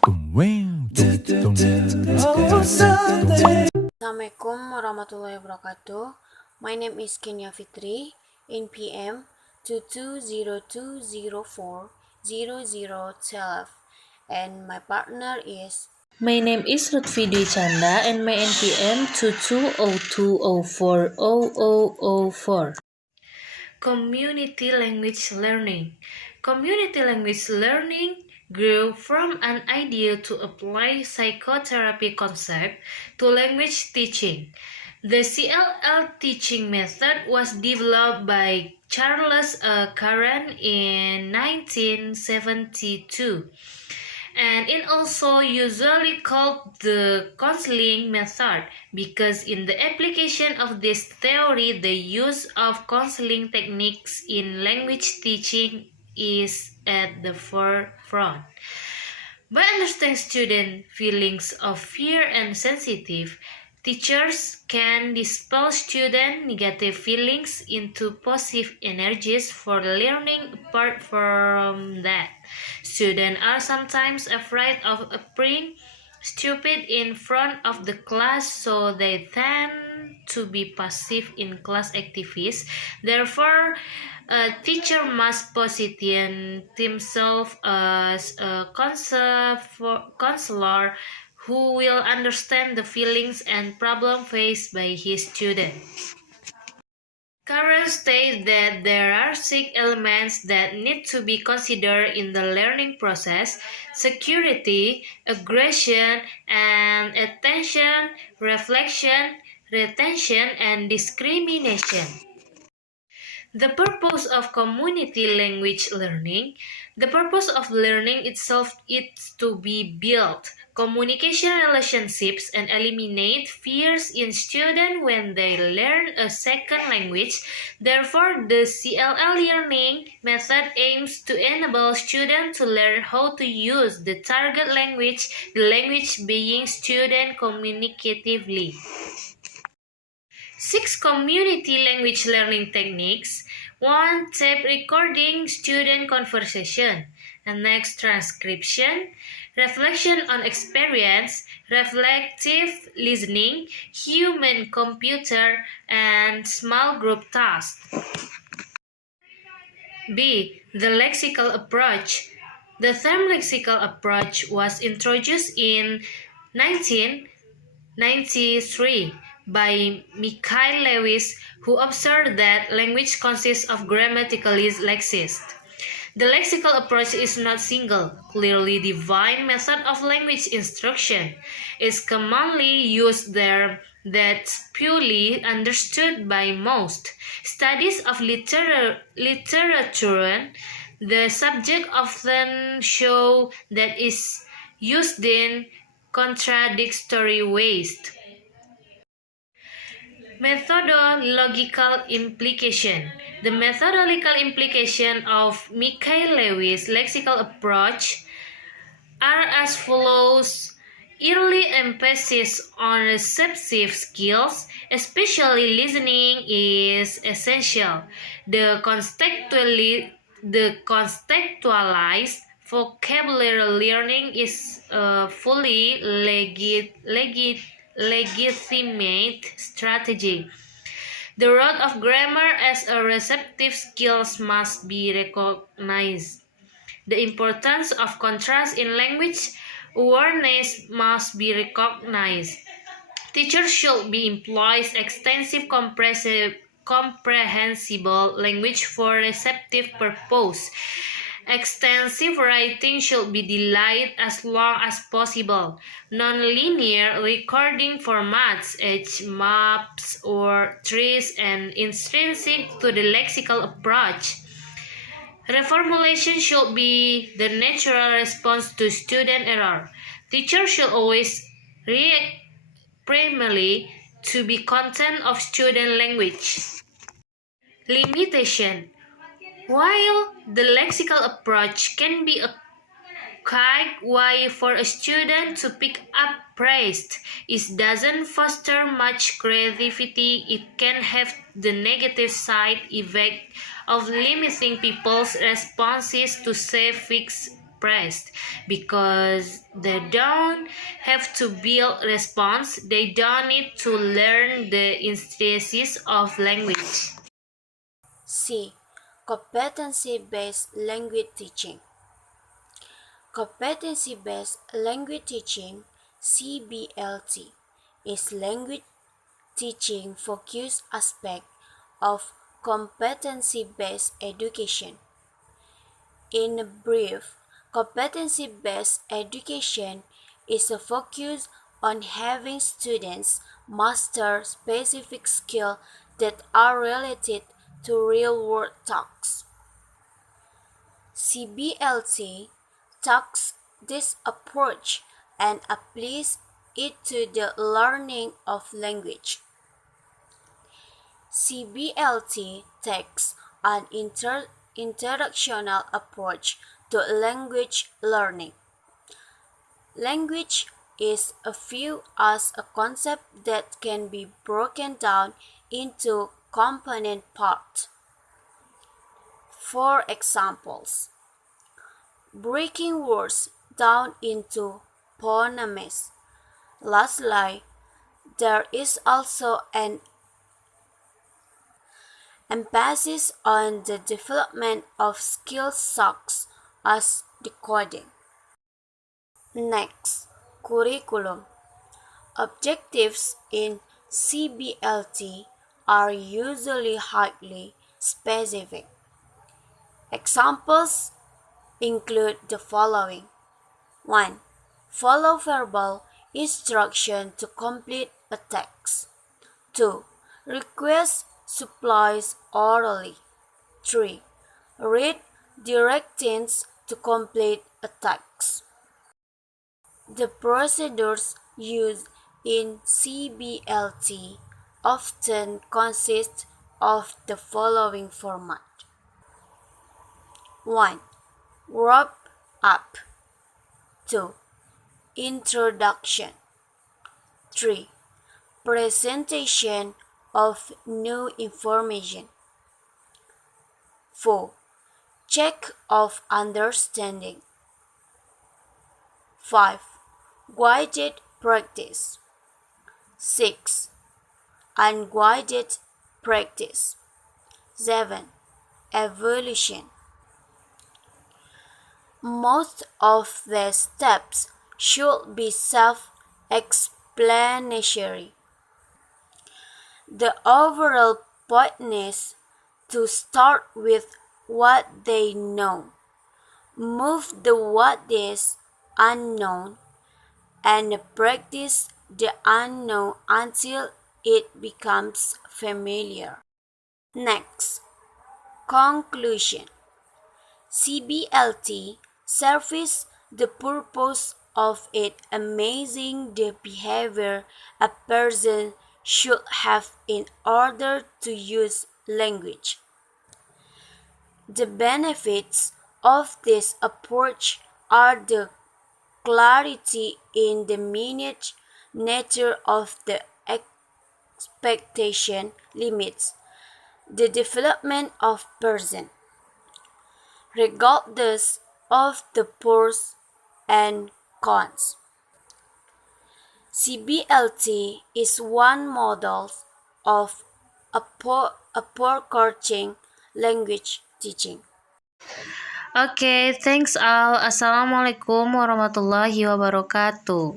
Assalamualaikum warahmatullahi wabarakatuh. My name is Kenia Fitri in PM 2202040012 and my partner is. My name is Lutfi Chanda and my NPM 2202040004. Community language learning. Community language learning grew from an idea to apply psychotherapy concept to language teaching. The CLL teaching method was developed by Charles Karen in 1972 and it also usually called the counseling method because in the application of this theory the use of counseling techniques in language teaching is at the forefront. By understanding student feelings of fear and sensitive, teachers can dispel student negative feelings into positive energies for learning. Apart from that, students are sometimes afraid of appearing stupid in front of the class, so they tend to be passive in class activities. Therefore, a teacher must position themselves as a counselor who will understand the feelings and problems faced by his student. Karen states that there are 6 elements that need to be considered in the learning process: security, aggression, and attention, reflection, retention, and discrimination. The purpose of community language learning. The purpose of learning itself is to be build communication relationships and eliminate fears in students when they learn a second language. Therefore, the CLL learning method aims to enable students to learn how to use the target language, the language being student communicatively. 6 community language learning techniques. 1. Tape recording student conversation. And next, transcription, reflection on experience, reflective listening, human computer, and small group tasks. B. The lexical approach. The term lexical approach was introduced in 1993 by Mikhail Lewis, who observed that language consists of grammatical lexis. The lexical approach is not single, clearly defined method of language instruction. It is commonly used there that's purely understood by most. Studies of literature, the subject often show that is used in contradictory ways. Methodological implication. The methodological implication of Mikhail Lewis' lexical approach are as follows. Early emphasis on receptive skills, especially listening, is essential. The contextualized vocabulary learning is a fully legitimate strategy. The role of grammar as a receptive skill must be recognized. The importance of contrast in language awareness must be recognized. Teachers should be employed extensive comprehensible language for receptive purpose. Extensive writing should be delayed as long as possible. Non-linear recording formats, maps or trees, and intrinsic to the lexical approach. Reformulation should be the natural response to student error. Teachers should always react primarily to the content of student language. Limitation. While the lexical approach can be a quick way for a student to pick up praise, it doesn't foster much creativity. It can have the negative side effect of limiting people's responses to safe fixed impressed because they don't have to build response, they don't need to learn the intricacies of language. C. Competency-based language teaching. Competency-based language teaching (CBLT) is language teaching focused aspect of competency-based education. In brief, competency-based education is a focus on having students master specific skills that are related to real-world tasks. CBLT takes this approach and applies it to the learning of language. CBLT takes an interactional approach to language learning. Language is viewed as a concept that can be broken down into component parts. For examples, breaking words down into phonemes. Lastly, there is also an emphasis on the development of skills such as decoding. Next, curriculum. Objectives in CBLT are usually highly specific. Examples include the following. 1. Follow verbal instruction to complete a text. 2. Request supplies orally. 3. Read directions to complete a text. The procedures used in CBLT often consist of the following format. 1. Wrap up. 2. Introduction. 3. Presentation of new information. 4. Check of understanding. 5. Guided practice. 6. Unguided practice. 7. Evolution. Most of the steps should be self-explanatory. The overall point is to start with what they know, move the what is unknown, and practice the unknown until it becomes familiar. Next, conclusion. CBLT serves the purpose of it amazing the behavior a person should have in order to use language. The benefits of this approach are the clarity in the minute nature of the expectation limits the development of person, regardless of the pros and cons. CBLT is one model of approaching language teaching. Okay, thanks all. Assalamualaikum warahmatullahi wabarakatuh.